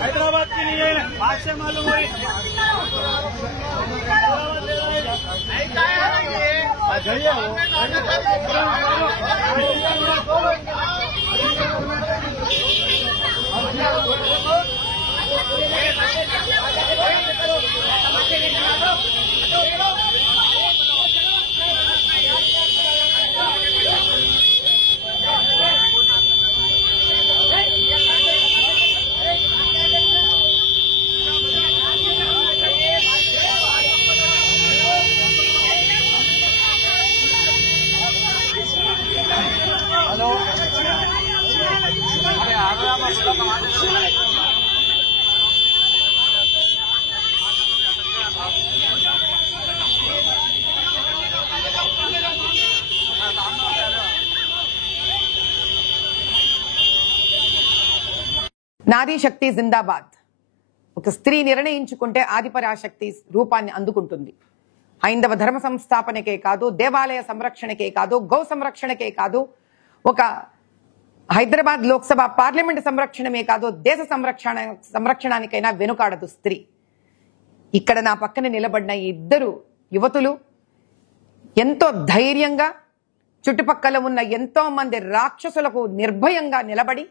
हैदराबाद के लिए आज से मालूम हुई నారీ శక్తి జిందాబాద్. ఒక స్త్రీ నిర్ణయించుకుంటే ఆదిపరాశక్తి రూపాన్ని అందుకుంటుంది. హైందవ ధర్మ సంస్థాపనకే కాదు, దేవాలయ సంరక్షణకే కాదు, గౌ సంరక్షణకే కాదు, ఒక హైదరాబాద్ లోక్సభ పార్లమెంట్ సంరక్షణమే కాదు, దేశ సంరక్షణానికైనా వెనుకాడదు స్త్రీ. ఇక్కడ నా పక్కన నిలబడిన ఈ ఇద్దరు యువతులు ఎంతో ధైర్యంగా చుట్టుపక్కల ఉన్న ఎంతో మంది రాక్షసులకు నిర్భయంగా నిలబడి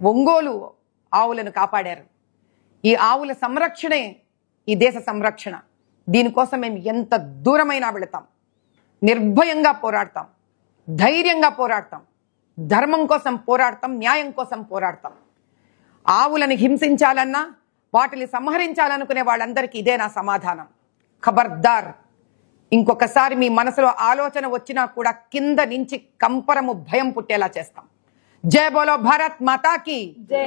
ఒంగోలు ఆవులను కాపాడారు. ఈ ఆవుల సంరక్షణే ఈ దేశ సంరక్షణ. దీనికోసం మేము ఎంత దూరమైనా వెళతాం, నిర్భయంగా పోరాడతాం, ధైర్యంగా పోరాడతాం, ధర్మం కోసం పోరాడతాం, న్యాయం కోసం పోరాడతాం. ఆవులను హింసించాలన్నా, వాటిని సంహరించాలనుకునే వాళ్ళందరికీ ఇదే నా సమాధానం. ఖబర్దార్, ఇంకొకసారి మీ మనసులో ఆలోచన వచ్చినా కూడా కింద నుంచి కంపరము భయం పుట్టేలా చేస్తాం. జై బోలో భారత్ మాతా కీ జై.